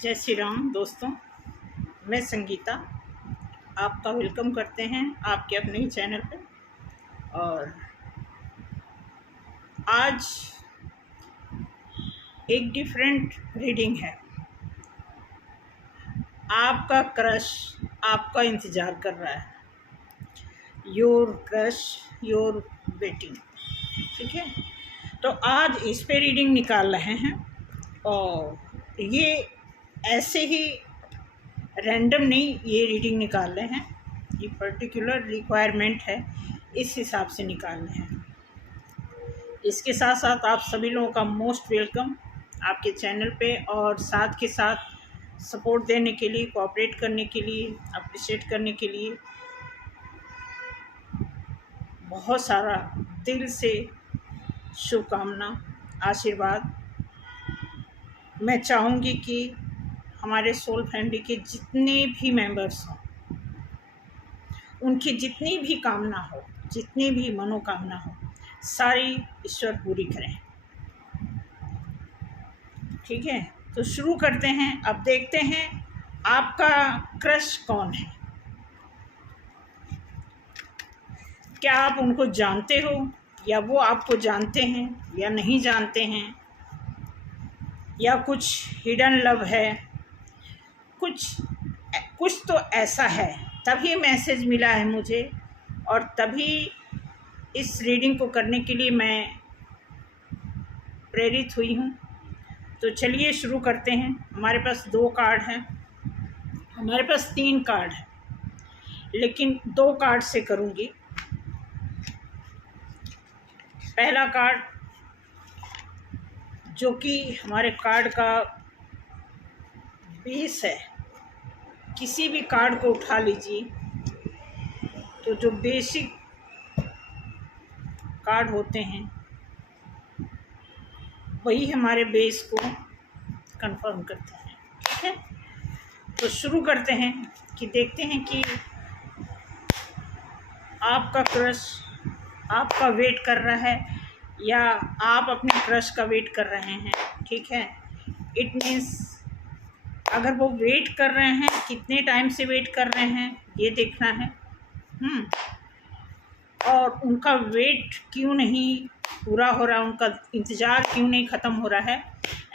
जय श्री राम दोस्तों। मैं संगीता आपका वेलकम करते हैं आपके अपने ही चैनल पे। और आज एक डिफरेंट रीडिंग है। आपका क्रश आपका इंतज़ार कर रहा है। Your crush your waiting. ठीक है, तो आज इस पे रीडिंग निकाल रहे हैं। और ये ऐसे ही रैंडम नहीं, ये रीडिंग निकाल रहे हैं, ये पर्टिकुलर रिक्वायरमेंट है, इस हिसाब से निकाल रहे हैं। इसके साथ साथ आप सभी लोगों का मोस्ट वेलकम आपके चैनल पे, और साथ के साथ सपोर्ट देने के लिए, कोऑपरेट करने के लिए, अप्रिशिएट करने के लिए बहुत सारा दिल से शुभकामना, आशीर्वाद। मैं चाहूँगी कि हमारे सोल फैमिली के जितने भी मेंबर्स हों, उनकी जितनी भी कामना हो, जितनी भी मनोकामना हो, सारी ईश्वर पूरी करें। ठीक है, तो शुरू करते हैं। अब देखते हैं आपका क्रश कौन है। क्या आप उनको जानते हो, या वो आपको जानते हैं, या नहीं जानते हैं, या कुछ हिडन लव है, कुछ तो ऐसा है। तभी मैसेज मिला है मुझे, और तभी इस रीडिंग को करने के लिए मैं प्रेरित हुई हूँ। तो चलिए शुरू करते हैं। हमारे पास 2 कार्ड हैं, हमारे पास 3 कार्ड हैं, लेकिन 2 कार्ड से करूँगी। पहला कार्ड, जो कि हमारे कार्ड का बेस है, किसी भी कार्ड को उठा लीजिए, तो जो बेसिक कार्ड होते हैं वही हमारे बेस को कंफर्म करते हैं। ठीक है, तो शुरू करते हैं कि देखते हैं कि आपका क्रश आपका वेट कर रहा है, या आप अपने क्रश का वेट कर रहे हैं। ठीक है, इट मीन्स अगर वो वेट कर रहे हैं, कितने टाइम से वेट कर रहे हैं, ये देखना है। और उनका वेट क्यों नहीं पूरा हो रहा, उनका इंतज़ार क्यों नहीं ख़त्म हो रहा है,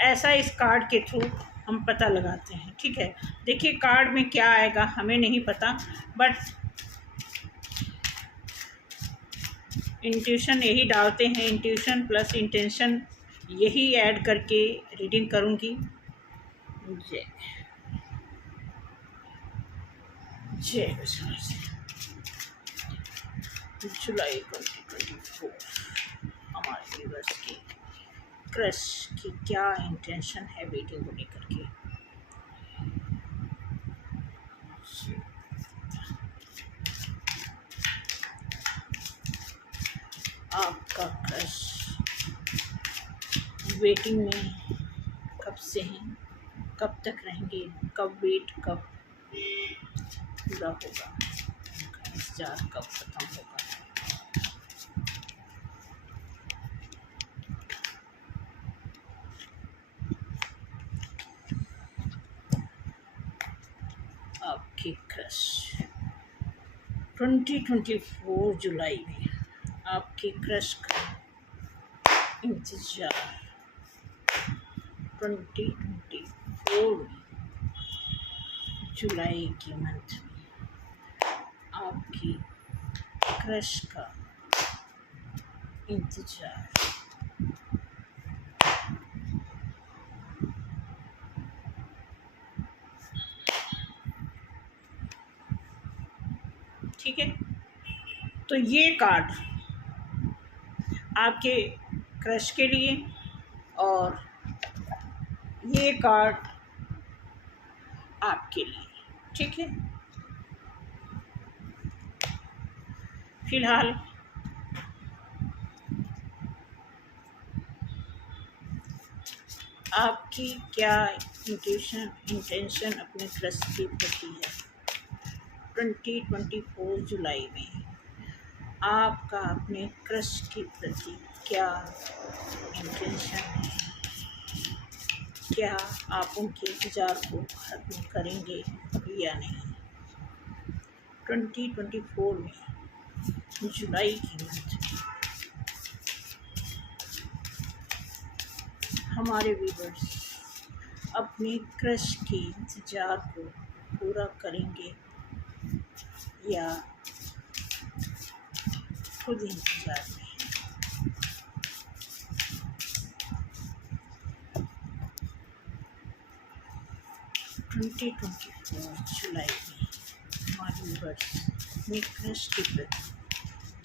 ऐसा इस कार्ड के थ्रू हम पता लगाते हैं। ठीक है, देखिए कार्ड में क्या आएगा हमें नहीं पता, बट इंट्यूशन यही डालते हैं। इंट्यूशन प्लस इंटेंशन यही ऐड करके रीडिंग करूँगी। जय जय जुलाई 2024 हमारे व्यूअर्स की क्रश की क्या इंटेंशन है वेटिंग को लेकर के। आपका क्रश वेटिंग में कब से हैं, कब तक रहेंगे, कब वेट कब पूरा होगा, उनका इंतजार कब ख़त्म होगा। आपकी क्रश 2024 जुलाई में आपकी क्रश का इंतजार 2024 जुलाई के मंथ में आपकी क्रश का इंतजार। ठीक है, तो ये कार्ड आपके क्रश के लिए, और ये कार्ड आपके लिए। ठीक है, फिलहाल आपकी क्या इंटेंशन अपने क्रश के प्रति है। 2024 जुलाई में आपका अपने क्रश के प्रति क्या इंटेंशन है। क्या आप उनके इंतज़ार को ख़त्म करेंगे या नहीं। 2024 में जुलाई के मंथ में हमारे व्यूअर्स अपने क्रश के इंतज़ार को पूरा करेंगे या खुद इंतज़ार में। ट्वेंटी जुलाई में हमारे व्यूअर्स अपने क्रश के प्रति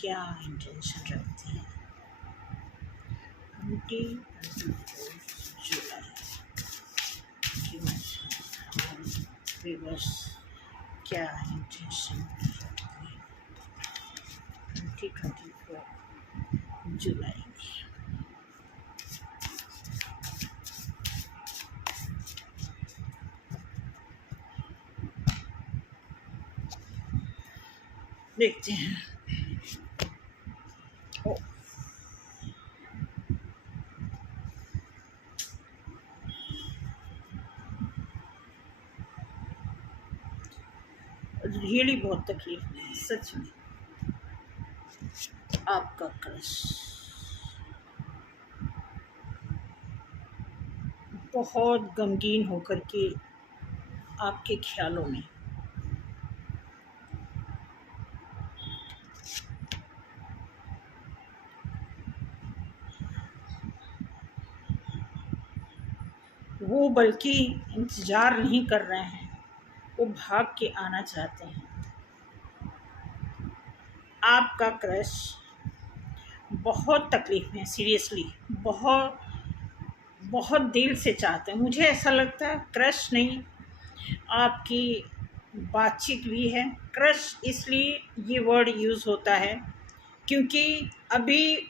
क्या इंटेंशन रखते हैं। 2024 जुलाई के मंथ में हमारे व्यूअर्स क्या इंटेंशन रखते हैं। 2024 जुलाई में देखते हैं। रियली बहुत तकलीफ है सच में। आपका क्रश बहुत गमगीन होकर के आपके ख्यालों में वो बल्कि इंतज़ार नहीं कर रहे हैं, वो भाग के आना चाहते हैं। आपका क्रश बहुत तकलीफ में, सीरियसली बहुत बहुत दिल से चाहते हैं। मुझे ऐसा लगता है क्रश नहीं, आपकी बातचीत भी है। क्रश इसलिए ये वर्ड यूज़ होता है क्योंकि अभी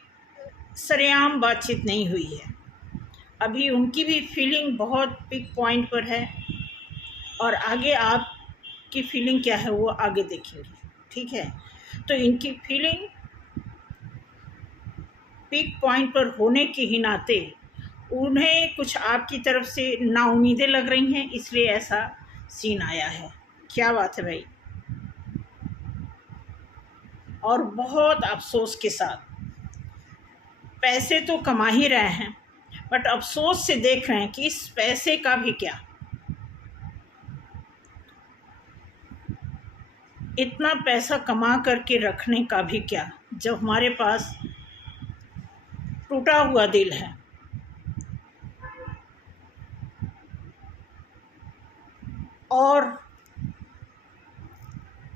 सरेआम बातचीत नहीं हुई है, अभी उनकी भी फीलिंग बहुत पिक पॉइंट पर है और आगे आपकी फीलिंग क्या है वो आगे देखेंगे, ठीक है। तो इनकी फीलिंग पिक पॉइंट पर होने के ही नाते उन्हें कुछ आपकी तरफ से नाउम्मीदें लग रही हैं, इसलिए ऐसा सीन आया है। क्या बात है भाई। और बहुत अफसोस के साथ, पैसे तो कमा ही रहे हैं बट अफसोस से देख रहे हैं कि इस पैसे का भी क्या, इतना पैसा कमा करके रखने का भी क्या जब हमारे पास टूटा हुआ दिल है। और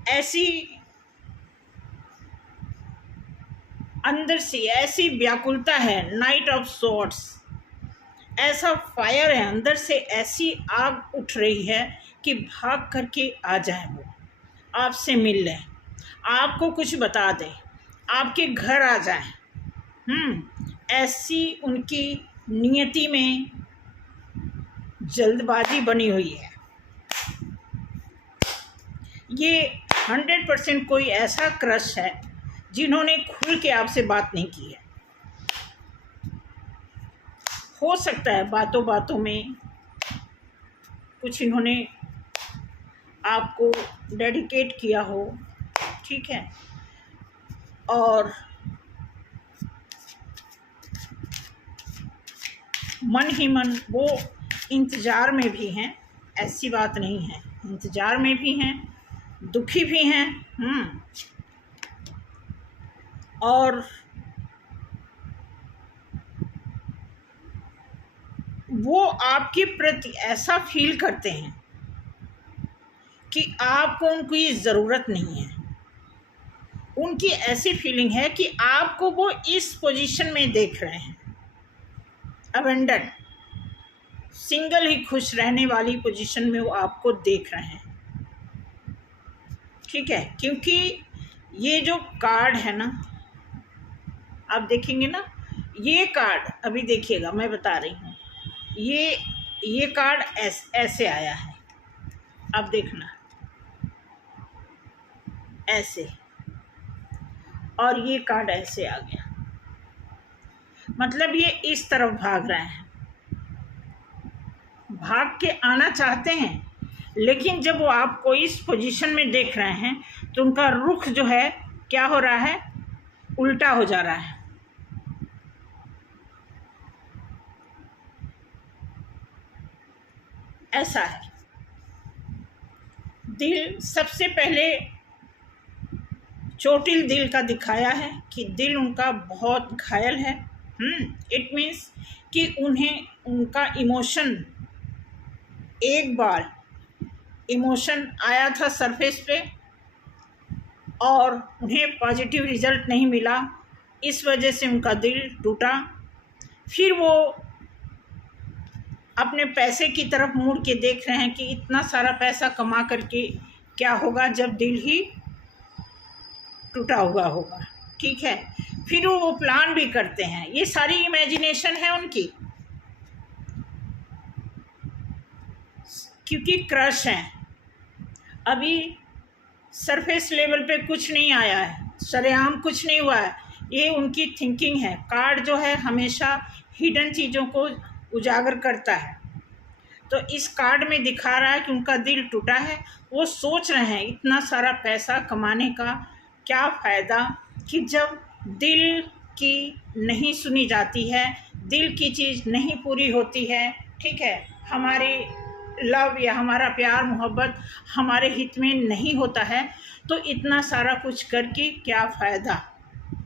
ऐसी अंदर से ऐसी व्याकुलता है, नाइट ऑफ सॉर्ट्स, ऐसा फायर है अंदर से, ऐसी आग उठ रही है कि भाग करके आ जाए, वो आपसे मिल लें, आपको कुछ बता दें, आपके घर आ जाए। ऐसी उनकी नियति में जल्दबाजी बनी हुई है। ये 100% कोई ऐसा क्रश है जिन्होंने खुल के आपसे बात नहीं की है। हो सकता है बातों बातों में कुछ इन्होंने आपको डेडिकेट किया हो, ठीक है, और मन ही मन वो इंतज़ार में भी हैं, ऐसी बात नहीं है, इंतज़ार में भी हैं, दुखी भी हैं। और वो आपके प्रति ऐसा फील करते हैं कि आपको उनकी ज़रूरत नहीं है। उनकी ऐसी फीलिंग है कि आपको वो इस पोजीशन में देख रहे हैं, अबेंडन, सिंगल ही खुश रहने वाली पोजीशन में वो आपको देख रहे हैं, ठीक है। क्योंकि ये जो कार्ड है ना, आप देखेंगे ना, ये कार्ड अभी देखिएगा, मैं बता रही हूँ, ये कार्ड ऐसे आया है, आप देखना ऐसे, और ये कार्ड ऐसे आ गया, मतलब ये इस तरफ भाग रहे हैं। भाग के आना चाहते हैं, लेकिन जब वो आपको इस पोजीशन में देख रहे हैं तो उनका रुख जो है क्या हो रहा है, उल्टा हो जा रहा है। ऐसा है। दिल सबसे पहले चोटिल दिल का दिखाया है कि दिल उनका बहुत घायल है। इट मीन्स कि उन्हें उनका इमोशन, एक बार इमोशन आया था सरफेस पे और उन्हें पॉजिटिव रिजल्ट नहीं मिला, इस वजह से उनका दिल टूटा। फिर वो अपने पैसे की तरफ मुड़ के देख रहे हैं कि इतना सारा पैसा कमा करके क्या होगा जब दिल ही टूटा हुआ होगा। ठीक है, फिर वो प्लान भी करते हैं। ये सारी इमेजिनेशन है उनकी, क्योंकि क्रश हैं। अभी सरफेस लेवल पे कुछ नहीं आया है, सरेआम कुछ नहीं हुआ है, ये उनकी थिंकिंग है। कार्ड जो है हमेशा हिडन चीज़ों को उजागर करता है। तो इस कार्ड में दिखा रहा है कि उनका दिल टूटा है। वो सोच रहे हैं इतना सारा पैसा कमाने का क्या फ़ायदा, कि जब दिल की नहीं सुनी जाती है, दिल की चीज़ नहीं पूरी होती है। ठीक है, हमारे लव या हमारा प्यार मोहब्बत हमारे हित में नहीं होता है, तो इतना सारा कुछ करके क्या फ़ायदा।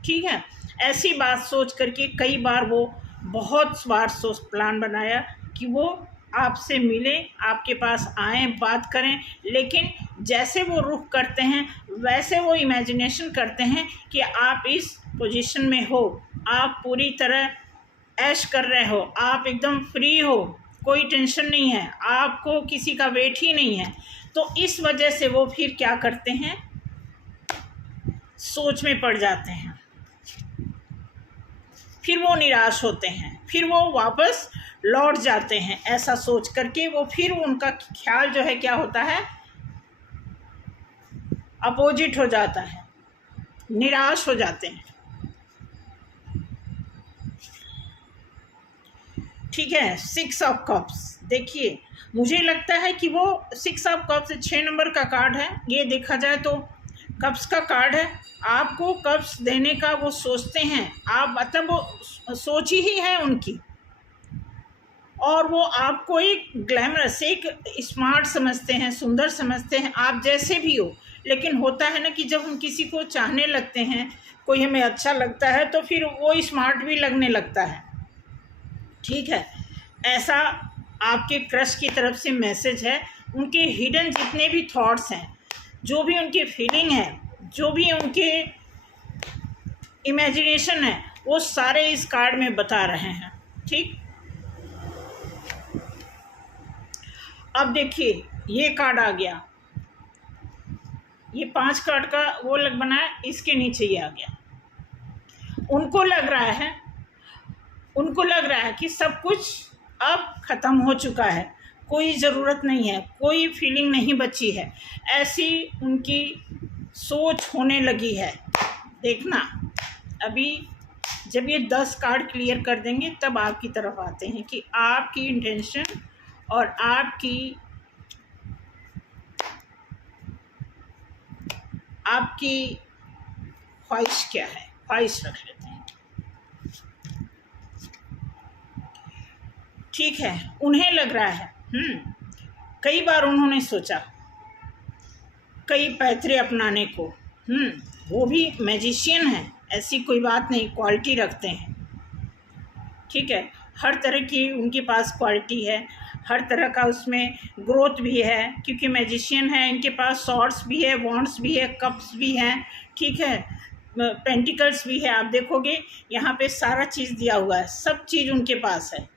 ठीक है, ऐसी बात सोच करके कई बार वो बहुत बार प्लान बनाया कि वो आपसे मिलें, आपके पास आएँ, बात करें, लेकिन जैसे वो रुख करते हैं वैसे वो इमेजिनेशन करते हैं कि आप इस पोजीशन में हो, आप पूरी तरह ऐश कर रहे हो, आप एकदम फ्री हो, कोई टेंशन नहीं है, आपको किसी का वेट ही नहीं है। तो इस वजह से वो फिर क्या करते हैं, सोच में पड़ जाते हैं, फिर वो निराश होते हैं, फिर वो वापस लौट जाते हैं। ऐसा सोच करके वो फिर उनका ख्याल जो है क्या होता है, अपोजिट हो जाता है, निराश हो जाते हैं। ठीक है, 6 ऑफ कप्स। देखिए, मुझे लगता है कि वो 6 ऑफ कप्स 6 नंबर का कार्ड है। ये देखा जाए तो कप्स का कार्ड है। आपको कप्स देने का वो सोचते हैं, आप मतलब वो सोच ही है उनकी, और वो आपको एक ग्लैमरस, एक स्मार्ट समझते हैं, सुंदर समझते हैं, आप जैसे भी हो। लेकिन होता है ना कि जब हम किसी को चाहने लगते हैं, कोई हमें अच्छा लगता है, तो फिर वो स्मार्ट भी लगने लगता है। ठीक है, ऐसा आपके क्रश की तरफ से मैसेज है। उनके हिडन जितने भी थॉट्स हैं, जो भी उनकी फीलिंग है, जो भी उनके इमेजिनेशन है, वो सारे इस कार्ड में बता रहे हैं। ठीक, अब देखिए ये कार्ड आ गया, ये 5 कार्ड का वो बना है, इसके नीचे ये आ गया। उनको लग रहा है कि सब कुछ अब ख़त्म हो चुका है, कोई ज़रूरत नहीं है, कोई फीलिंग नहीं बची है, ऐसी उनकी सोच होने लगी है। देखना, अभी जब ये 10 कार्ड क्लियर कर देंगे तब आपकी तरफ आते हैं कि आपकी इंटेंशन और आपकी ख्वाहिश क्या है। ख्वाहिश रख लेते हैं। ठीक है, उन्हें लग रहा है कई बार उन्होंने सोचा कई पैतरे अपनाने को। वो भी मैजिशियन है, ऐसी कोई बात नहीं, क्वालिटी रखते हैं। ठीक है, हर तरह की उनके पास क्वालिटी है, हर तरह का उसमें ग्रोथ भी है, क्योंकि मैजिशियन है। इनके पास सॉर्ड्स भी है, वॉन्ड्स भी है, कप्स भी हैं। ठीक है, पेंटिकल्स भी है। आप देखोगे यहाँ पे सारा चीज़ दिया हुआ है, सब चीज़ उनके पास है।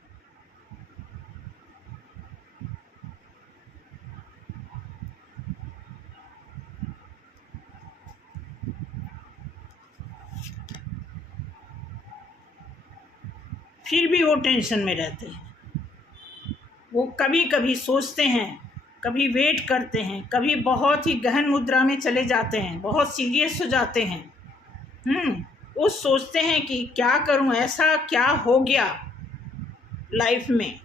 फिर भी वो टेंशन में रहते हैं। वो कभी कभी सोचते हैं, कभी वेट करते हैं, कभी बहुत ही गहन मुद्रा में चले जाते हैं, बहुत सीरियस हो जाते हैं। वो सोचते हैं कि क्या करूं, ऐसा क्या हो गया लाइफ में,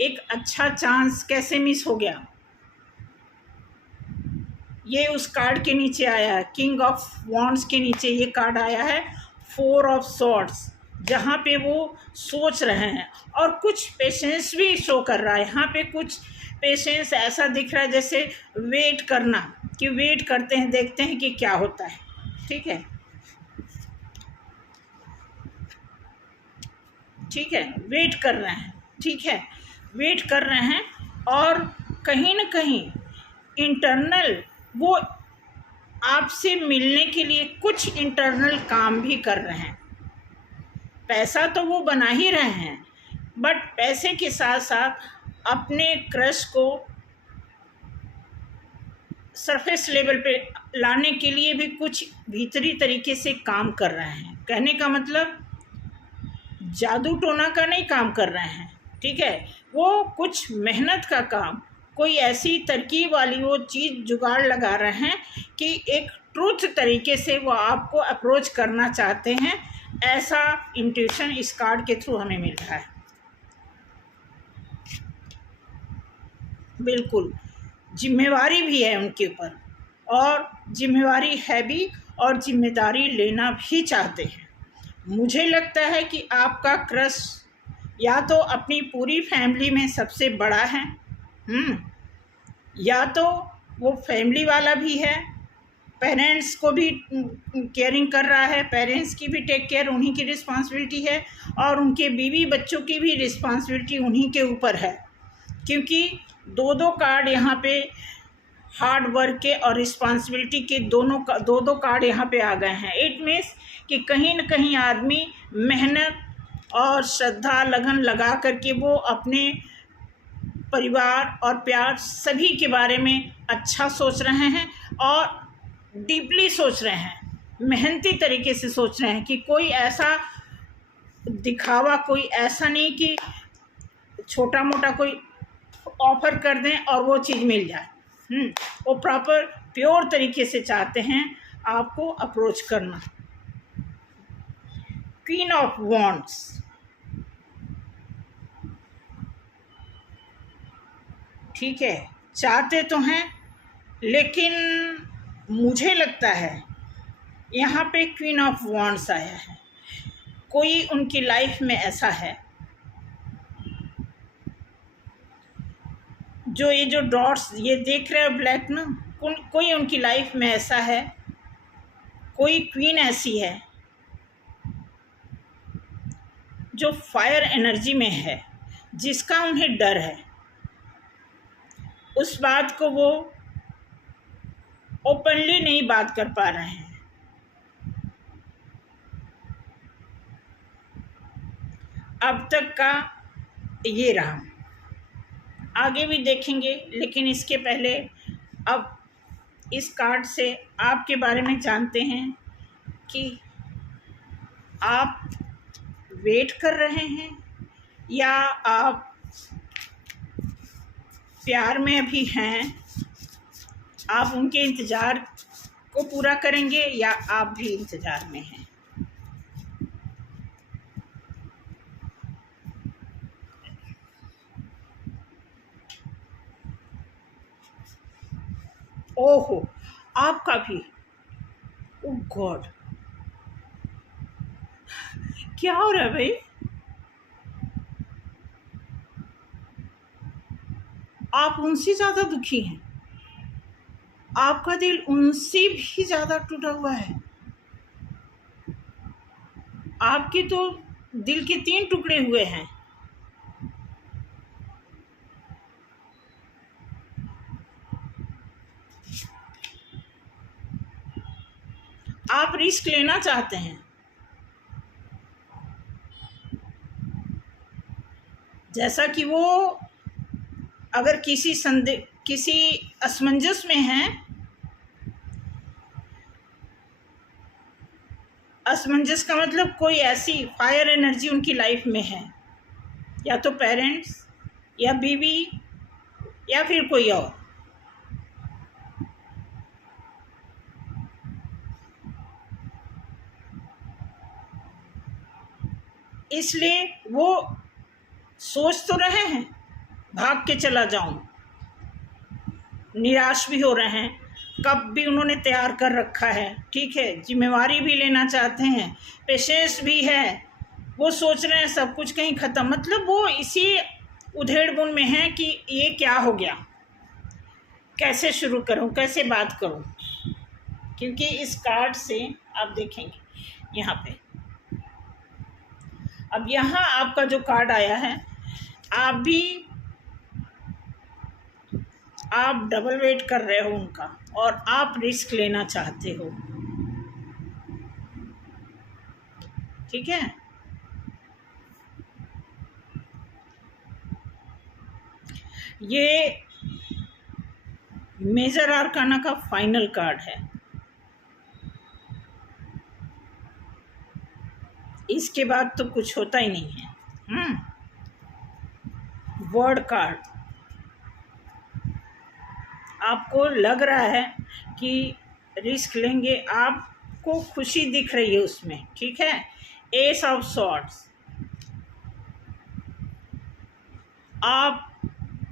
एक अच्छा चांस कैसे मिस हो गया। ये उस कार्ड के नीचे आया है, किंग ऑफ वॉन्ड्स के नीचे ये कार्ड आया है, 4 ऑफ स्वॉर्ड्स, जहाँ पे वो सोच रहे हैं और कुछ पेशेंस भी शो कर रहा है। यहाँ पे कुछ पेशेंस ऐसा दिख रहा है जैसे वेट करना, कि वेट करते हैं, देखते हैं कि क्या होता है। ठीक है, ठीक है, वेट कर रहे हैं। ठीक है, वेट कर रहे हैं और कहीं ना कहीं इंटरनल वो आपसे मिलने के लिए कुछ इंटरनल काम भी कर रहे हैं। पैसा तो वो बना ही रहे हैं, बट पैसे के साथ साथ अपने क्रश को सरफेस लेवल पे लाने के लिए भी कुछ भीतरी तरीके से काम कर रहे हैं। कहने का मतलब जादू टोना का नहीं काम कर रहे हैं। ठीक है, वो कुछ मेहनत का काम, कोई ऐसी तरकीब वाली वो चीज़ जुगाड़ लगा रहे हैं कि एक ट्रूथ तरीके से वो आपको अप्रोच करना चाहते हैं। ऐसा इंट्यूशन इस कार्ड के थ्रू हमें मिल रहा है। बिल्कुल जिम्मेवारी भी है उनके ऊपर, और जिम्मेवारी है भी, और जिम्मेदारी लेना भी चाहते हैं। मुझे लगता है कि आपका क्रश या तो अपनी पूरी फैमिली में सबसे बड़ा है, या तो वो फैमिली वाला भी है, पेरेंट्स को भी केयरिंग कर रहा है, पेरेंट्स की भी टेक केयर उन्हीं की रिस्पॉन्सिबिलिटी है, और उनके बीवी बच्चों की भी रिस्पॉन्सिबिलिटी उन्हीं के ऊपर है। क्योंकि दो कार्ड यहाँ पे हार्ड वर्क के और रिस्पॉन्सिबिलिटी के दो कार्ड यहाँ पे आ गए हैं। इट मीन्स कि कहीं न कहीं आदमी मेहनत और श्रद्धा लगन लगा करके वो अपने परिवार और प्यार सभी के बारे में अच्छा सोच रहे हैं, और डीपली सोच रहे हैं, मेहनती तरीके से सोच रहे हैं कि कोई ऐसा दिखावा, कोई ऐसा नहीं कि छोटा मोटा कोई ऑफर कर दें और वो चीज़ मिल जाए। वो प्रॉपर प्योर तरीके से चाहते हैं आपको अप्रोच करना। क्वीन ऑफ वॉन्ड्स, ठीक है, चाहते तो हैं, लेकिन मुझे लगता है यहाँ पे क्वीन ऑफ वॉन्ड्स आया है। कोई उनकी लाइफ में ऐसा है जो ये जो डॉट्स ये देख रहे हो ब्लैक ना, कोई उनकी लाइफ में ऐसा है, कोई क्वीन ऐसी है जो फायर एनर्जी में है, जिसका उन्हें डर है। उस बात को वो ओपनली नहीं बात कर पा रहे हैं। अब तक का ये रहा, आगे भी देखेंगे, लेकिन इसके पहले अब इस कार्ड से आपके बारे में जानते हैं कि आप वेट कर रहे हैं या आप प्यार में अभी हैं। आप उनके इंतज़ार को पूरा करेंगे या आप भी इंतज़ार में हैं। ओहो, आपका भी, ओह गॉड, क्या हो रहा है भाई? आप उनसे ज़्यादा दुखी हैं, आपका दिल उनसे भी ज़्यादा टूटा हुआ है। आपके तो दिल के 3 टुकड़े हुए हैं। आप रिस्क लेना चाहते हैं, जैसा कि वो अगर किसी असमंजस में हैं, असमंजस का मतलब कोई ऐसी फायर एनर्जी उनकी लाइफ में है, या तो पेरेंट्स या बीवी या फिर कोई और। इसलिए वो सोच तो रहे हैं, भाग के चला जाऊं, निराश भी हो रहे हैं, कप भी उन्होंने तैयार कर रखा है, ठीक है, जिम्मेवारी भी लेना चाहते हैं, पेशेंस भी है, वो सोच रहे हैं सब कुछ कहीं ख़त्म, मतलब वो इसी उधेड़-बुन में है कि ये क्या हो गया, कैसे शुरू करूं, कैसे बात करूं। क्योंकि इस कार्ड से आप देखेंगे यहाँ पे, अब यहाँ आपका जो कार्ड आया है, आप डबल वेट कर रहे हो उनका और आप रिस्क लेना चाहते हो, ठीक है। ये मेजर आर्काना का फाइनल कार्ड है। इसके बाद तो कुछ होता ही नहीं है। वर्ड कार्ड, आपको लग रहा है कि रिस्क लेंगे, आपको खुशी दिख रही है उसमें, ठीक है। एस ऑफ सॉर्ड्स,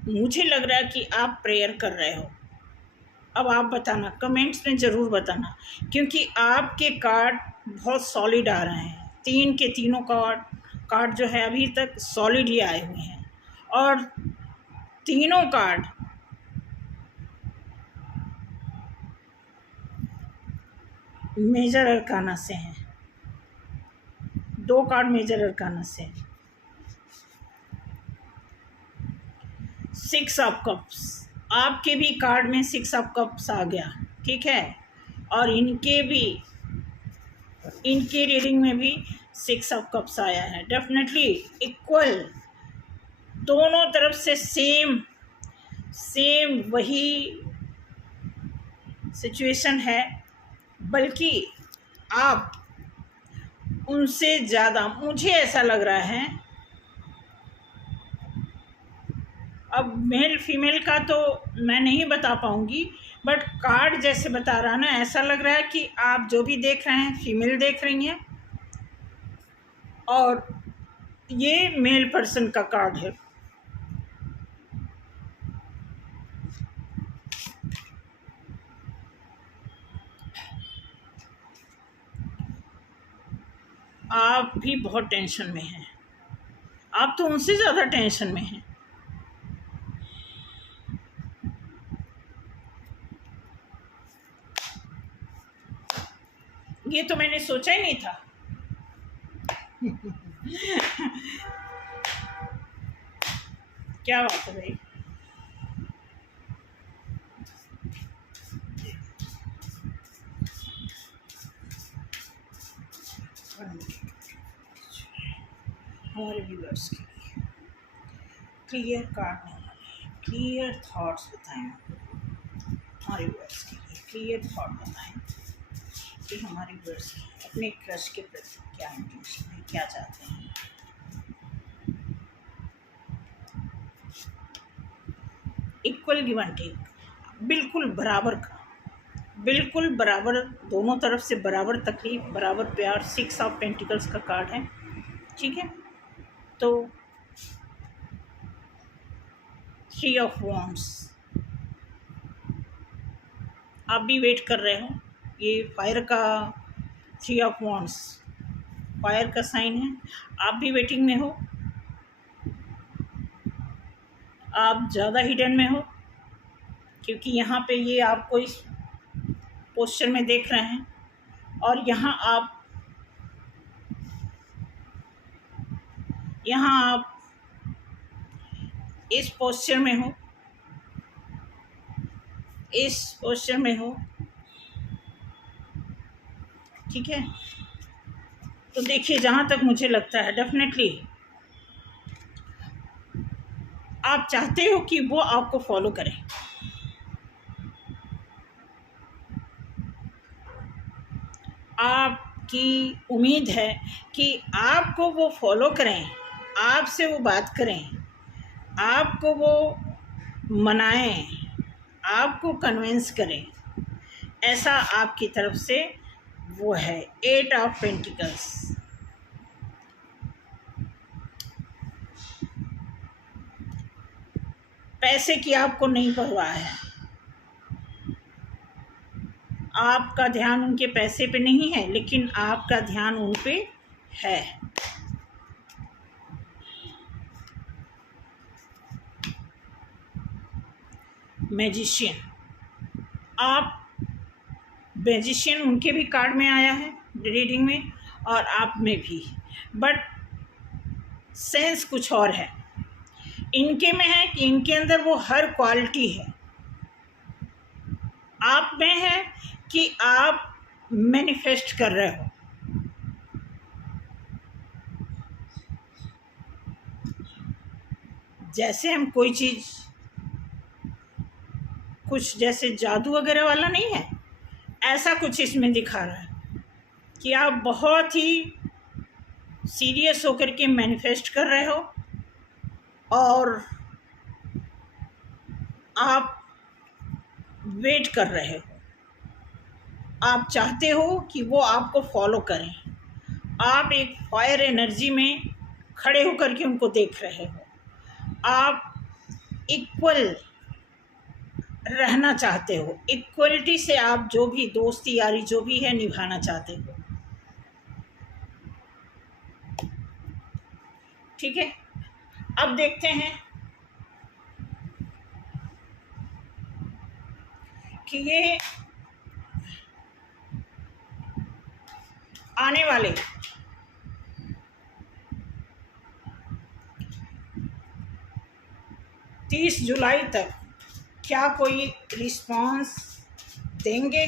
मुझे लग रहा है कि आप प्रेयर कर रहे हो। अब आप बताना, कमेंट्स में ज़रूर बताना, क्योंकि आपके कार्ड बहुत सॉलिड आ रहे हैं। 3 के तीनों कार्ड जो है अभी तक सॉलिड ही आए हुए हैं, और तीनों कार्ड मेजर अरकाना से हैं। 2 कार्ड मेजर अरकाना से हैं। 6 ऑफ कप्स, आपके भी कार्ड में 6 ऑफ कप्स आ गया, ठीक है, और इनके रीडिंग में भी 6 ऑफ कप्स आया है। डेफिनेटली इक्वल, दोनों तरफ से सेम वही सिचुएशन है, बल्कि आप उनसे ज़्यादा, मुझे ऐसा लग रहा है, अब मेल फीमेल का तो मैं नहीं बता पाऊँगी, बट कार्ड जैसे बता रहा है ना, ऐसा लग रहा है कि आप जो भी देख रहे हैं फीमेल देख रही हैं, और ये मेल पर्सन का कार्ड है। आप भी बहुत टेंशन में हैं, आप तो उनसे ज़्यादा टेंशन में हैं। ये तो मैंने सोचा ही नहीं था। क्या बात है भाई, हमारे व्यूअर्स के लिए क्लियर कार्ड नहीं, क्लियर थॉट्स बताएं, हमारे व्यूअर्स के लिए क्लियर थॉट बताएं कि हमारे व्यूअर्स अपने क्रश के प्रति क्या इंटेंशन है, क्या चाहते हैं। इक्वल गिव एंड टेक, बिल्कुल बराबर का, बिल्कुल बराबर, दोनों तरफ से बराबर तकलीफ, बराबर प्यार। 6 ऑफ पेंटिकल्स का कार्ड है, ठीक है। तो 3 ऑफ वॉन्ड्स, आप भी वेट कर रहे हो। ये फायर का 3 ऑफ वॉन्ड्स फायर का साइन है, आप भी वेटिंग में हो, आप ज़्यादा हिडन में हो, क्योंकि यहाँ पे ये आपको इस पोस्चर में देख रहे हैं, और यहाँ आप इस पोस्चर में हो, इस पोस्चर में हो, ठीक है। तो देखिए, जहाँ तक मुझे लगता है डेफिनेटली आप चाहते हो कि वो आपको फॉलो करें, आपकी उम्मीद है कि आपको वो फॉलो करें, आपसे वो बात करें, आपको वो मनाएं, आपको कन्विंस करें, ऐसा आपकी तरफ से वो है। 8 ऑफ पेंटिकल्स, पैसे की आपको नहीं परवाह है, आपका ध्यान उनके पैसे पे नहीं है, लेकिन आपका ध्यान उन पे है। मैजिशियन, आप मैजिशियन उनके भी कार्ड में आया है रीडिंग में और आप में भी, बट सेंस कुछ और है। इनके में है कि इनके अंदर वो हर क्वालिटी है, आप में है कि आप मैनिफेस्ट कर रहे हो। जैसे हम कोई चीज़ कुछ जैसे जादू वगैरह वाला नहीं है, ऐसा कुछ इसमें दिखा रहा है कि आप बहुत ही सीरियस होकर के मैनिफेस्ट कर रहे हो और आप वेट कर रहे हो, आप चाहते हो कि वो आपको फॉलो करें, आप एक फायर एनर्जी में खड़े होकर के उनको देख रहे हो, आप इक्वल रहना चाहते हो, इक्वलिटी से आप जो भी दोस्ती यारी जो भी है निभाना चाहते हो। ठीक है, अब देखते हैं कि ये आने वाले 30 जुलाई तक क्या कोई रिस्पॉन्स देंगे।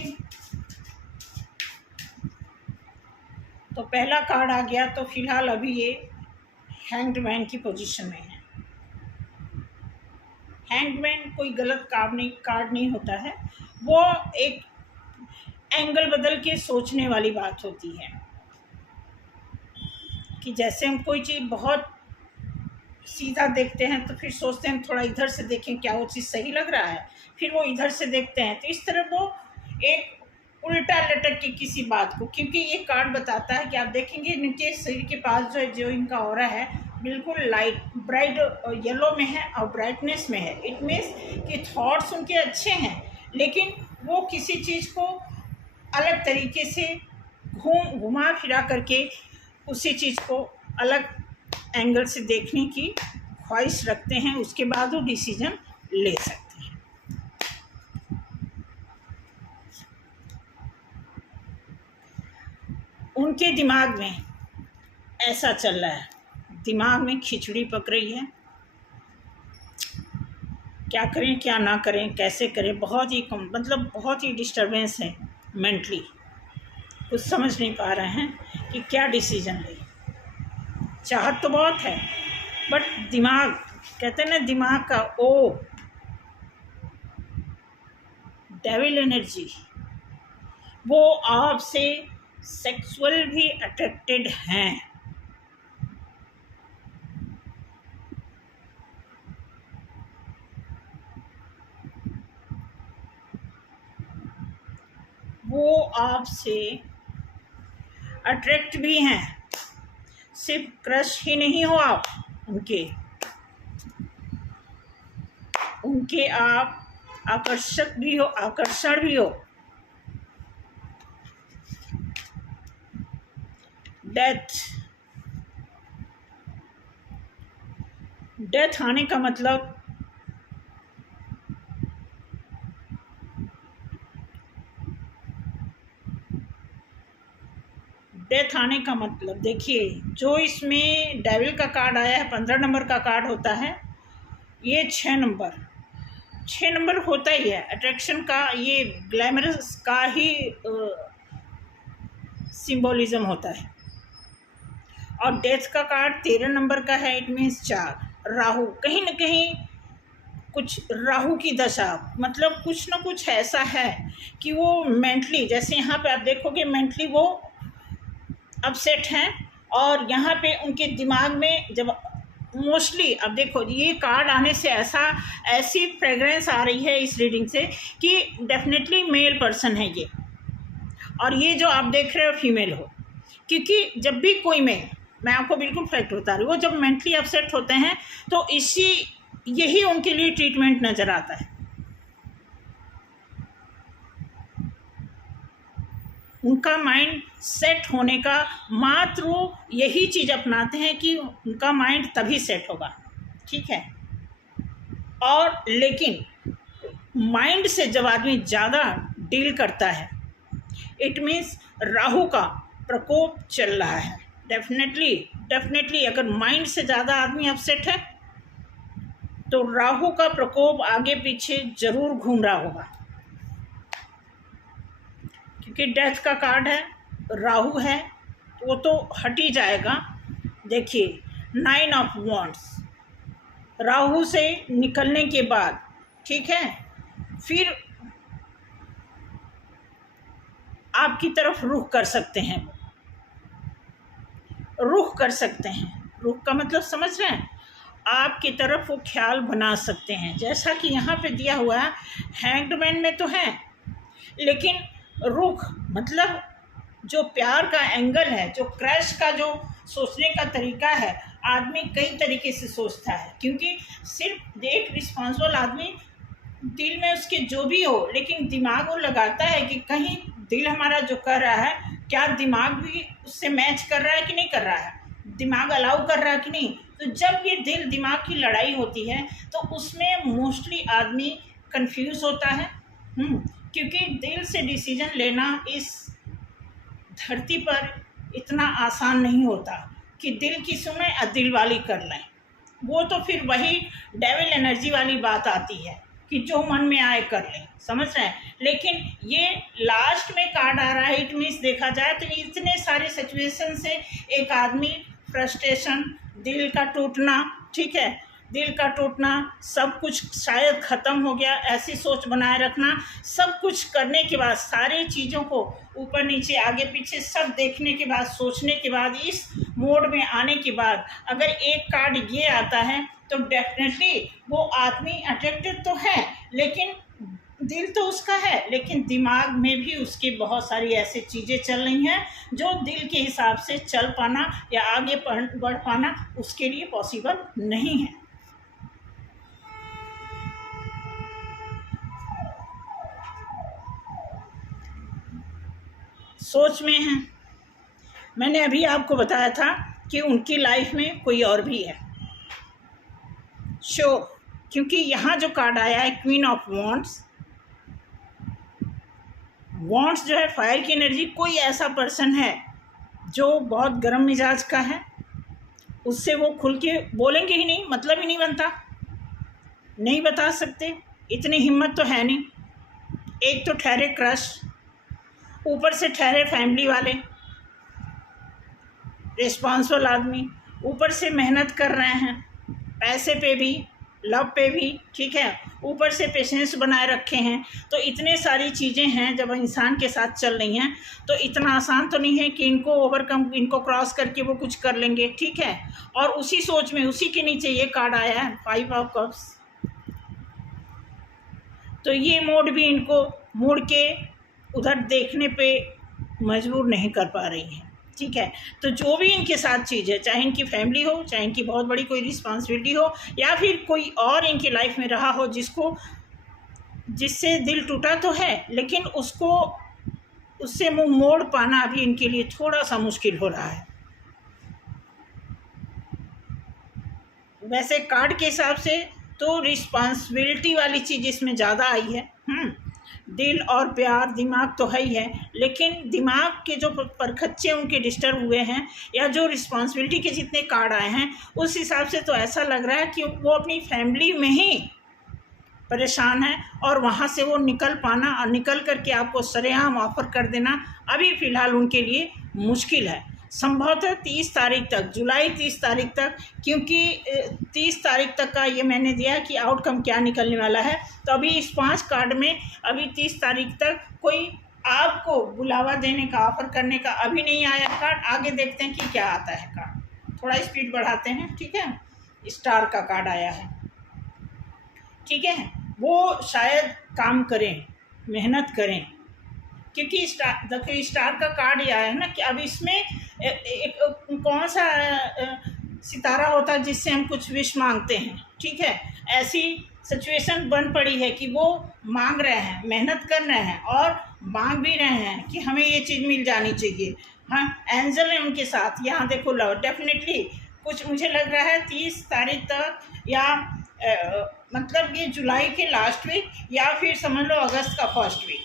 तो पहला कार्ड आ गया, तो फिलहाल अभी ये हैंग्ड मैन की पोजीशन में है। हैंग्ड मैन कोई गलत कार्ड नहीं होता है, वो एक एंगल बदल के सोचने वाली बात होती है कि जैसे हम कोई चीज़ बहुत सीधा देखते हैं तो फिर सोचते हैं थोड़ा इधर से देखें क्या वो चीज़ सही लग रहा है, फिर वो इधर से देखते हैं, तो इस तरह वो एक उल्टा लटक के किसी बात को, क्योंकि ये कार्ड बताता है कि आप देखेंगे इनके शरीर के पास जो इनका ऑरा है बिल्कुल लाइट ब्राइट येलो में है और ब्राइटनेस में है। इट मीन्स कि थॉट्स उनके अच्छे हैं, लेकिन वो किसी चीज़ को अलग तरीके से घुमा फिरा करके उसी चीज़ को अलग एंगल से देखने की ख्वाहिश रखते हैं, उसके बाद वो डिसीजन ले सकते हैं। उनके दिमाग में ऐसा चल रहा है, दिमाग में खिचड़ी पक रही है, क्या करें क्या ना करें, कैसे करें, बहुत ही कम मतलब बहुत ही डिस्टर्बेंस है मेंटली, कुछ समझ नहीं पा रहे हैं कि क्या डिसीजन लें। चाहत तो बहुत है बट दिमाग, कहते हैं ना दिमाग का ओ डेविल एनर्जी, वो आपसे सेक्सुअल भी अट्रैक्टेड हैं। वो आपसे अट्रैक्ट भी हैं, सिर्फ क्रश ही नहीं हो आप उनके आप आकर्षक भी हो, आकर्षण भी हो। डेथ आने का मतलब देखिए, जो इसमें डेविल का कार्ड आया है 15 नंबर का कार्ड होता है, ये 6 नंबर होता ही है अट्रैक्शन का, ये ग्लैमरस का ही सिंबोलिज्म होता है। और डेथ का कार्ड 13 नंबर का है, इट मीन्स 4 राहु, कहीं ना कहीं कुछ राहु की दशा, मतलब कुछ ना कुछ ऐसा है कि वो मेंटली, जैसे यहाँ पे आप देखोगे मेंटली वो अपसेट हैं, और यहाँ पे उनके दिमाग में जब मोस्टली अब देखो ये कार्ड आने से ऐसी फ्रेगरेंस आ रही है इस रीडिंग से कि डेफिनेटली मेल पर्सन है ये, और ये जो आप देख रहे हो फीमेल हो, क्योंकि जब भी कोई मैं आपको बिल्कुल फैक्ट बता रही हूँ, वो जब मेंटली अपसेट होते हैं तो इसी यही उनके लिए ट्रीटमेंट नज़र आता है। उनका माइंड सेट होने का मात्र वो यही चीज़ अपनाते हैं कि उनका माइंड तभी सेट होगा, ठीक है। और लेकिन माइंड से जब आदमी ज़्यादा डील करता है, इट मीन्स राहु का प्रकोप चल रहा है। डेफिनेटली अगर माइंड से ज़्यादा आदमी अपसेट है तो राहु का प्रकोप आगे पीछे जरूर घूम रहा होगा, क्योंकि डेथ का कार्ड है, राहु है, वो तो हट ही जाएगा। देखिए 9 ऑफ वॉन्ड्स, राहु से निकलने के बाद, ठीक है, फिर आपकी तरफ रुख कर सकते हैं, रुख कर सकते हैं। रुख का मतलब समझ रहे हैं, आपकी तरफ वो ख्याल बना सकते हैं। जैसा कि यहाँ पे दिया हुआ है, हैंग्ड मैन में तो है, लेकिन रुख मतलब जो प्यार का एंगल है, जो क्रश का जो सोचने का तरीका है, आदमी कई तरीके से सोचता है। क्योंकि सिर्फ एक रिस्पॉन्सिबल आदमी, दिल में उसके जो भी हो, लेकिन दिमाग वो लगाता है कि कहीं दिल हमारा जो कर रहा है, क्या दिमाग भी उससे मैच कर रहा है कि नहीं कर रहा है, दिमाग अलाउ कर रहा है कि नहीं। तो जब ये दिल दिमाग की लड़ाई होती है तो उसमें मोस्टली आदमी कंफ्यूज होता है, क्योंकि दिल से डिसीजन लेना इस धरती पर इतना आसान नहीं होता कि दिल की सुने और दिल वाली कर लें। वो तो फिर वही डेविल एनर्जी वाली बात आती है कि जो मन में आए कर लें, समझ रहे हैं। लेकिन ये लास्ट में कार्ड आ रहा है, इट मीन्स देखा जाए तो इतने सारे सिचुएशन से एक आदमी फ्रस्ट्रेशन, दिल का टूटना, ठीक है, दिल का टूटना, सब कुछ शायद ख़त्म हो गया, ऐसी सोच बनाए रखना, सब कुछ करने के बाद, सारी चीज़ों को ऊपर नीचे आगे पीछे सब देखने के बाद, सोचने के बाद, इस मोड में आने के बाद अगर एक कार्ड ये आता है तो डेफिनेटली वो आदमी अट्रैक्टेड तो है, लेकिन दिल तो उसका है, लेकिन दिमाग में भी उसकी बहुत सारी ऐसी चीज़ें चल रही हैं जो दिल के हिसाब से चल पाना या आगे बढ़ पाना उसके लिए पॉसिबल नहीं है। सोच में है। मैंने अभी आपको बताया था कि उनकी लाइफ में कोई और भी है, श्योर, क्योंकि यहाँ जो कार्ड आया है क्वीन ऑफ वॉन्ड्स, वॉन्ट्स जो है फायर की एनर्जी, कोई ऐसा पर्सन है जो बहुत गर्म मिजाज का है, उससे वो खुल के बोलेंगे ही नहीं, मतलब ही नहीं बनता, नहीं बता सकते, इतनी हिम्मत तो है नहीं। एक तो ठहरे क्रश, ऊपर से ठहरे फैमिली वाले, रिस्पॉन्सिबल आदमी, ऊपर से मेहनत कर रहे हैं, पैसे पे भी, लव पे भी, ठीक है, ऊपर से पेशेंस बनाए रखे हैं। तो इतने सारी चीज़ें हैं जब इंसान के साथ चल रही हैं तो इतना आसान तो नहीं है कि इनको ओवरकम, इनको क्रॉस करके वो कुछ कर लेंगे, ठीक है। और उसी सोच में, उसी के नीचे ये कार्ड आया है 5 ऑफ कप्स, तो ये मोड भी इनको मुड़ के उधर देखने पे मजबूर नहीं कर पा रही है, ठीक है। तो जो भी इनके साथ चीज़ है, चाहे इनकी फैमिली हो, चाहे इनकी बहुत बड़ी कोई रिस्पॉन्सिबिलिटी हो, या फिर कोई और इनकी लाइफ में रहा हो जिससे दिल टूटा तो है, लेकिन उससे मुंह मोड़ पाना अभी इनके लिए थोड़ा सा मुश्किल हो रहा है। वैसे कार्ड के हिसाब से तो रिस्पॉन्सिबिलिटी वाली चीज़ इसमें ज़्यादा आई है, दिल और प्यार, दिमाग तो है ही है, लेकिन दिमाग के जो परखच्चे उनके डिस्टर्ब हुए हैं, या जो रिस्पॉन्सिबिलिटी के जितने कार्ड आए हैं, उस हिसाब से तो ऐसा लग रहा है कि वो अपनी फैमिली में ही परेशान है, और वहाँ से वो निकल पाना और निकल करके आपको सरेआम ऑफर कर देना अभी फ़िलहाल उनके लिए मुश्किल है। संभवतः 30 तारीख तक, जुलाई 30 तारीख तक, क्योंकि 30 तारीख तक का ये मैंने दिया कि आउटकम क्या निकलने वाला है। तो अभी इस 5 कार्ड में अभी 30 तारीख तक कोई आपको बुलावा देने का, ऑफर करने का अभी नहीं आया कार्ड। आगे देखते हैं कि क्या आता है कार्ड, थोड़ा स्पीड बढ़ाते हैं, ठीक है। स्टार का कार्ड आया है, ठीक है, वो शायद काम करें, मेहनत करें, क्योंकि स्टार का कार्ड ये आया है ना कि अब इसमें एक कौन सा सितारा होता है जिससे हम कुछ विश मांगते हैं, ठीक है। ऐसी सिचुएशन बन पड़ी है कि वो मांग रहे हैं, मेहनत कर रहे हैं और मांग भी रहे हैं कि हमें ये चीज़ मिल जानी चाहिए। हाँ, एंजल है उनके साथ। यहाँ देखो लव डेफिनेटली कुछ मुझे लग रहा है 30 तारीख तक या मतलब ये जुलाई के लास्ट वीक या फिर समझ लो अगस्त का फर्स्ट वीक,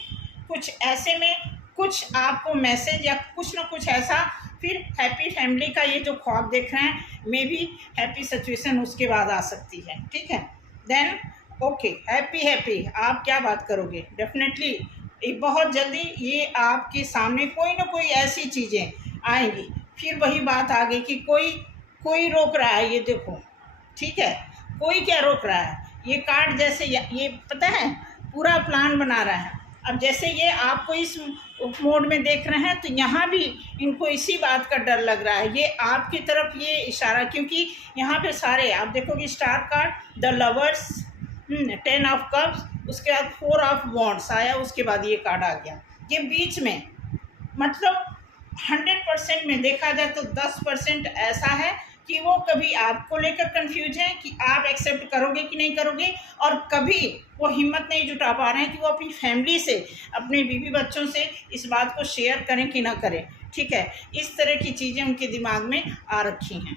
कुछ ऐसे में कुछ आपको मैसेज या कुछ ना कुछ ऐसा, फिर हैप्पी फैमिली का ये जो ख्वाब देख रहे हैं मे बी हैप्पी सिचुएशन उसके बाद आ सकती है, ठीक है। देन ओके, हैप्पी आप क्या बात करोगे, डेफिनेटली बहुत जल्दी ये आपके सामने कोई ना कोई ऐसी चीज़ें आएंगी। फिर वही बात आ गई कि कोई रोक रहा है, ये देखो, ठीक है, कोई क्या रोक रहा है। ये कार्ड जैसे ये पता है पूरा प्लान बना रहा है। अब जैसे ये आपको इस मोड में देख रहे हैं तो यहाँ भी इनको इसी बात का डर लग रहा है, ये आपकी तरफ ये इशारा, क्योंकि यहाँ पे सारे आप देखोगे star card, the lovers, 10 of cups, उसके बाद 4 ऑफ वॉन्ड्स आया, उसके बाद ये कार्ड आ गया। ये बीच में मतलब 100% में देखा जाए तो 10% ऐसा है कि वो कभी आपको लेकर कंफ्यूज है कि आप एक्सेप्ट करोगे कि नहीं करोगे, और कभी वो हिम्मत नहीं जुटा पा रहे हैं कि वो अपनी फैमिली से, अपने बीवी बच्चों से इस बात को शेयर करें कि ना करें, ठीक है। इस तरह की चीज़ें उनके दिमाग में आ रखी हैं,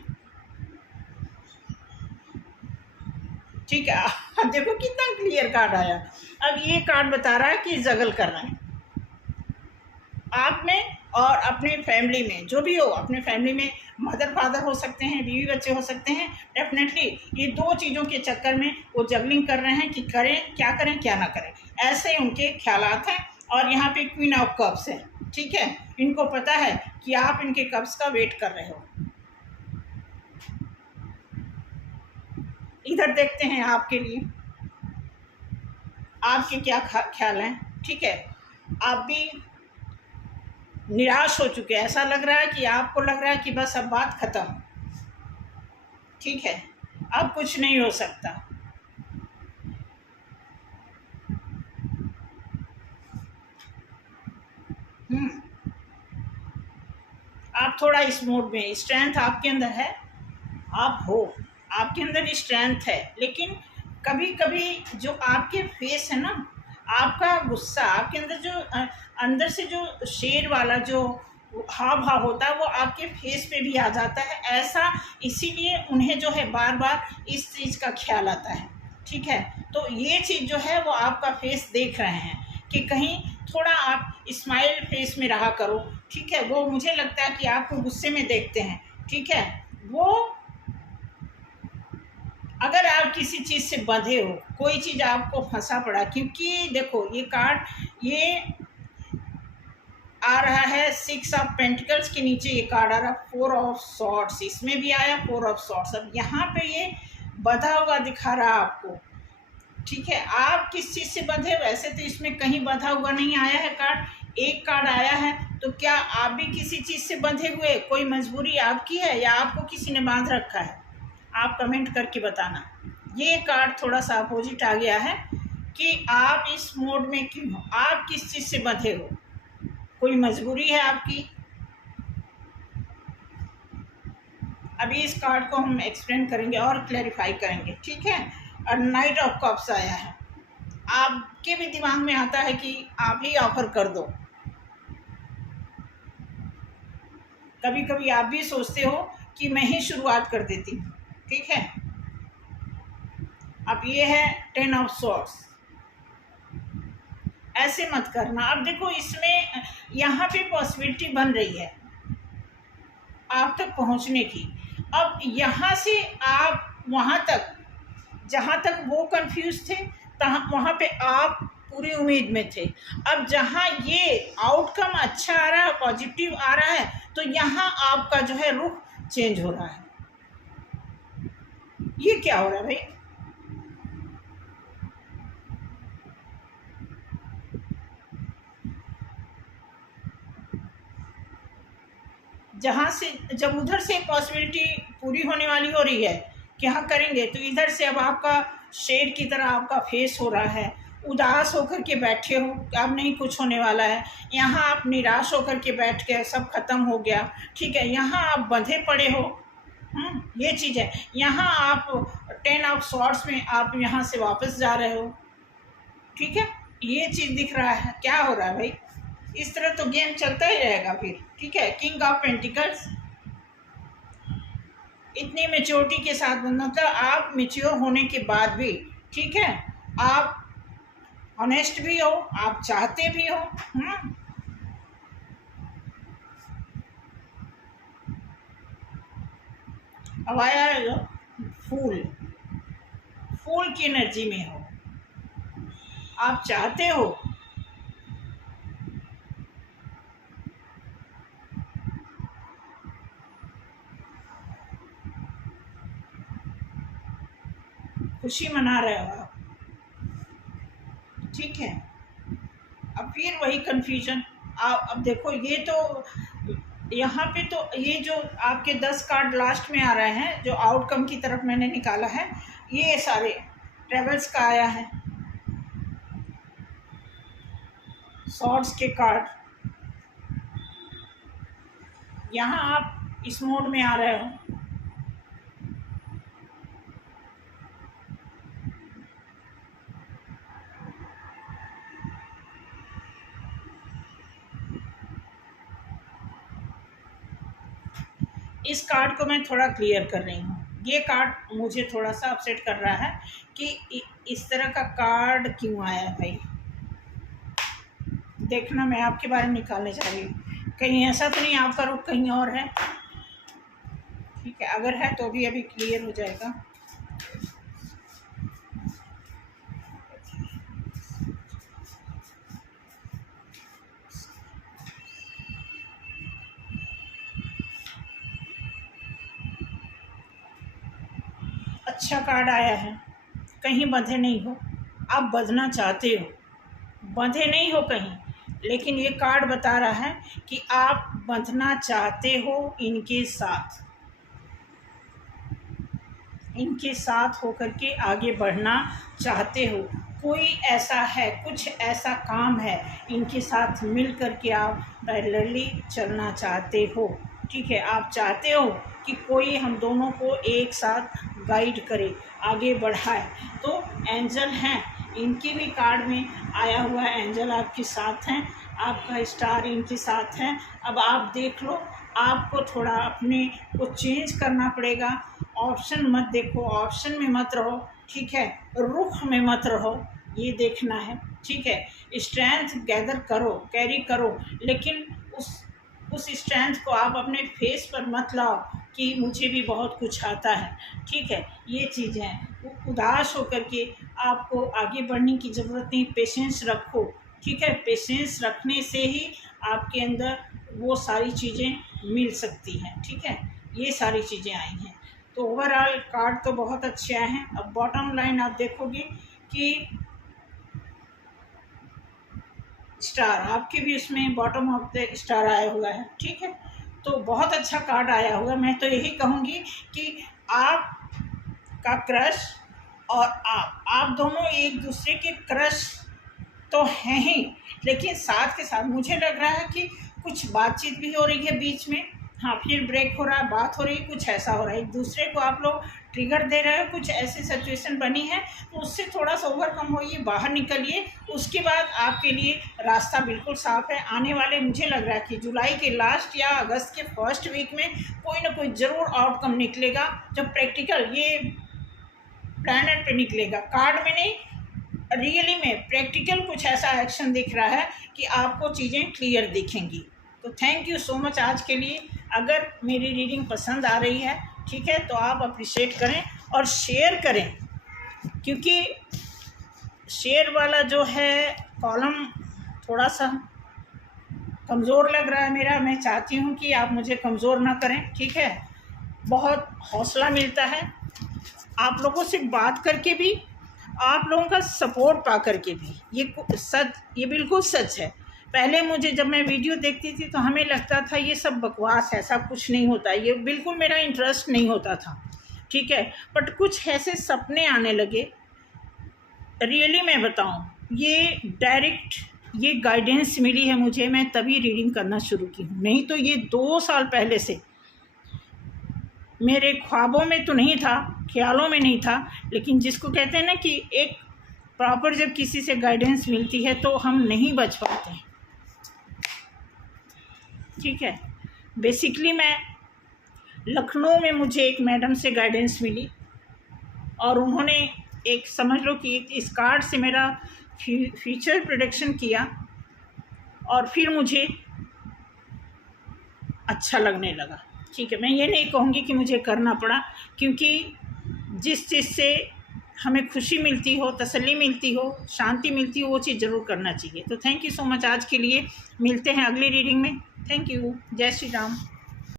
ठीक है। देखो कितना क्लियर कार्ड आया। अब ये कार्ड बता रहा है कि जगल कर रहे हैं आप में और अपने फैमिली में, जो भी हो, अपने फैमिली में मदर फादर हो सकते हैं, बीवी बच्चे हो सकते हैं। डेफिनेटली ये दो चीज़ों के चक्कर में वो जगलिंग कर रहे हैं कि करें क्या ना करें, ऐसे उनके ख्यालात हैं। और यहाँ पे क्वीन ऑफ कप्स है, ठीक है। इनको पता है कि आप इनके कप्स का वेट कर रहे हो। इधर देखते हैं आपके लिए आपके क्या ख्याल हैं, ठीक है। आप भी निराश हो चुके हैं, ऐसा लग रहा है कि आपको लग रहा है कि बस अब बात ख़त्म, ठीक है, अब कुछ नहीं हो सकता। आप थोड़ा इस मोड में, स्ट्रेंथ आपके अंदर है, आप हो, आपके अंदर स्ट्रेंथ है, लेकिन कभी कभी जो आपके फेस है ना, आपका गुस्सा, आपके अंदर जो अंदर से जो शेर वाला जो हाव भाव होता है वो आपके फेस पे भी आ जाता है, ऐसा इसीलिए उन्हें जो है बार बार इस चीज़ का ख्याल आता है, ठीक है। तो ये चीज़ जो है वो आपका फेस देख रहे हैं कि कहीं थोड़ा आप स्माइल फेस में रहा करो, ठीक है। वो मुझे लगता है कि आपको गुस्से में देखते हैं, ठीक है। वो अगर आप किसी चीज़ से बंधे हो, कोई चीज़ आपको फंसा पड़ा, क्योंकि देखो ये कार्ड ये आ रहा है 6 ऑफ पेंटिकल्स के नीचे ये कार्ड आ रहा है 4 ऑफ सॉर्ड्स, इसमें भी आया 4 ऑफ सॉर्ड्स। अब यहाँ पे ये बंधा हुआ दिखा रहा है आपको, ठीक है। आप किस चीज़ से बंधे, वैसे तो इसमें कहीं बंधा हुआ नहीं आया है कार्ड, एक कार्ड आया है। तो क्या आप भी किसी चीज़ से बंधे हुए, कोई मजबूरी आपकी है या आपको किसी ने बांध रखा है, आप कमेंट करके बताना। ये कार्ड थोड़ा सा अपोजिट आ गया है कि आप इस मोड में क्यों हो, आप किस चीज़ से बंधे हो, कोई मजबूरी है आपकी। अभी इस कार्ड को हम एक्सप्लेन करेंगे और क्लैरिफाई करेंगे, ठीक है। और नाइट ऑफ कप्स आया है, आपके भी दिमाग में आता है कि आप ही ऑफर कर दो, कभी कभी आप भी सोचते हो कि मैं ही शुरुआत कर देती हूँ, ठीक है। अब ये है 10 ऑफ सॉर्ड्स, ऐसे मत करना। अब देखो इसमें यहाँ पे पॉसिबिलिटी बन रही है आप तक पहुँचने की। अब यहाँ से आप वहाँ तक, जहाँ तक वो कंफ्यूज थे वहाँ पे आप पूरी उम्मीद में थे। अब जहाँ ये आउटकम अच्छा आ रहा है, पॉजिटिव आ रहा है, तो यहाँ आपका जो है रुख चेंज हो रहा है। ये क्या हो रहा है भाई, जहाँ से जब उधर से पॉसिबिलिटी पूरी होने वाली हो रही है कि हाँ करेंगे, तो इधर से अब आपका शेर की तरह आपका फेस हो रहा है, उदास होकर के बैठे हो, अब नहीं कुछ होने वाला है। यहाँ आप निराश होकर के बैठ गए, सब खत्म हो गया, ठीक है। यहाँ आप बंधे पड़े हो, ये चीज़ है। यहाँ आप 10 ऑफ सॉर्ड्स में आप यहाँ से वापस जा रहे हो, ठीक है, ये चीज़ दिख रहा है। क्या हो रहा है भाई, इस तरह तो गेम चलता ही रहेगा फिर, ठीक है। किंग ऑफ पेंटिकल्स, इतनी मेच्योरिटी के साथ, मतलब आप मेच्योर होने के बाद भी, ठीक है, आप ऑनेस्ट भी हो, आप चाहते भी हो। अब आया फूल, फूल की एनर्जी में हो, आप चाहते हो, खुशी मना रहे हो आप, ठीक है। अब फिर वही कंफ्यूजन, आप अब देखो, ये तो यहाँ पे तो ये जो आपके 10 कार्ड लास्ट में आ रहे हैं, जो आउटकम की तरफ मैंने निकाला है, ये सारे ट्रेवल्स का आया है, सॉर्ड्स के कार्ड। यहाँ आप इस मोड में आ रहे हो, इस कार्ड को मैं थोड़ा क्लियर कर रही हूँ। ये कार्ड मुझे थोड़ा सा अपसेट कर रहा है कि इस तरह का कार्ड क्यों आया है भाई। देखना, मैं आपके बारे में निकालने जा रही हूँ, कहीं ऐसा तो नहीं आपका रुख कहीं और है, ठीक है। अगर है तो भी अभी क्लियर हो जाएगा। अच्छा कार्ड आया है, कहीं बंधे नहीं हो, आप बंधना चाहते हो, बंधे नहीं हो कहीं, लेकिन ये कार्ड बता रहा है कि आप बंधना चाहते हो इनके साथ, इनके साथ होकर के आगे बढ़ना चाहते हो। कोई ऐसा है, कुछ ऐसा काम है, इनके साथ मिल कर के आप पैरेलली चलना चाहते हो, ठीक है। आप चाहते हो कि कोई हम दोनों को एक साथ गाइड करे, आगे बढ़ाए। तो एंजल हैं, इनके भी कार्ड में आया हुआ है, एंजल आपके साथ हैं, आपका स्टार इनके साथ है। अब आप देख लो, आपको थोड़ा अपने को चेंज करना पड़ेगा। ऑप्शन मत देखो, ऑप्शन में मत रहो, ठीक है, रुख में मत रहो, ये देखना है, ठीक है। स्ट्रेंथ गैदर करो, कैरी करो, लेकिन उस स्ट्रेंथ को आप अपने फेस पर मत लाओ कि मुझे भी बहुत कुछ आता है, ठीक है। ये चीज़ है, उदास होकर के आपको आगे बढ़ने की ज़रूरत नहीं, पेशेंस रखो, ठीक है। पेशेंस रखने से ही आपके अंदर वो सारी चीज़ें मिल सकती हैं, ठीक है। ये सारी चीज़ें आई हैं, तो ओवरऑल कार्ड तो बहुत अच्छे आए हैं। अब बॉटम लाइन आप देखोगे कि स्टार, आपके भी उसमें बॉटम ऑफ द स्टार आया हुआ है, ठीक है। तो बहुत अच्छा कार्ड आया हुआ। मैं तो यही कहूँगी कि आप का क्रश और आप दोनों एक दूसरे के क्रश तो हैं ही, लेकिन साथ के साथ मुझे लग रहा है कि कुछ बातचीत भी हो रही है बीच में, हाँ, फिर ब्रेक हो रहा है, बात हो रही है, कुछ ऐसा हो रहा है, एक दूसरे को आप लोग ट्रिगर दे रहे हो, कुछ ऐसी सिचुएशन बनी है, तो उससे थोड़ा सा ओवरकम होइए, बाहर निकलिए। उसके बाद आपके लिए रास्ता बिल्कुल साफ है। आने वाले, मुझे लग रहा है कि जुलाई के लास्ट या अगस्त के फर्स्ट वीक में कोई ना कोई ज़रूर आउटकम निकलेगा, जो प्रैक्टिकल ये प्लैनेट पे निकलेगा, कार्ड में नहीं, रियली में प्रैक्टिकल कुछ ऐसा एक्शन दिख रहा है कि आपको चीज़ें क्लियर दिखेंगी। तो थैंक यू सो मच आज के लिए। अगर मेरी रीडिंग पसंद आ रही है, ठीक है, तो आप अप्रिशिएट करें और शेयर करें, क्योंकि शेयर वाला जो है कॉलम थोड़ा सा कमज़ोर लग रहा है मेरा। मैं चाहती हूँ कि आप मुझे कमज़ोर ना करें, ठीक है। बहुत हौसला मिलता है आप लोगों से बात करके भी, आप लोगों का सपोर्ट पा करके भी। ये बिल्कुल सच है। पहले मुझे, जब मैं वीडियो देखती थी तो हमें लगता था ये सब बकवास है, सब कुछ नहीं होता, ये बिल्कुल मेरा इंटरेस्ट नहीं होता था, ठीक है। बट कुछ ऐसे सपने आने लगे, रियली मैं बताऊं, ये डायरेक्ट ये गाइडेंस मिली है मुझे, मैं तभी रीडिंग करना शुरू की हूँ, नहीं तो ये 2 साल पहले से मेरे ख्वाबों में तो नहीं था, ख्यालों में नहीं था, लेकिन जिसको कहते हैं ना कि एक प्रॉपर जब किसी से गाइडेंस मिलती है तो हम नहीं बच पाते। ठीक है, बेसिकली मैं लखनऊ में मुझे एक मैडम से गाइडेंस मिली और उन्होंने एक समझ लो कि इस कार्ड से मेरा फ्यूचर प्रेडिक्शन किया और फिर मुझे अच्छा लगने लगा। ठीक है, मैं ये नहीं कहूँगी कि मुझे करना पड़ा, क्योंकि जिस चीज़ से हमें खुशी मिलती हो, तसल्ली मिलती हो, शांति मिलती हो, वो चीज़ ज़रूर करना चाहिए। तो थैंक यू सो मच। आज के लिए मिलते हैं अगली रीडिंग में। Thank you. जय श्री राम।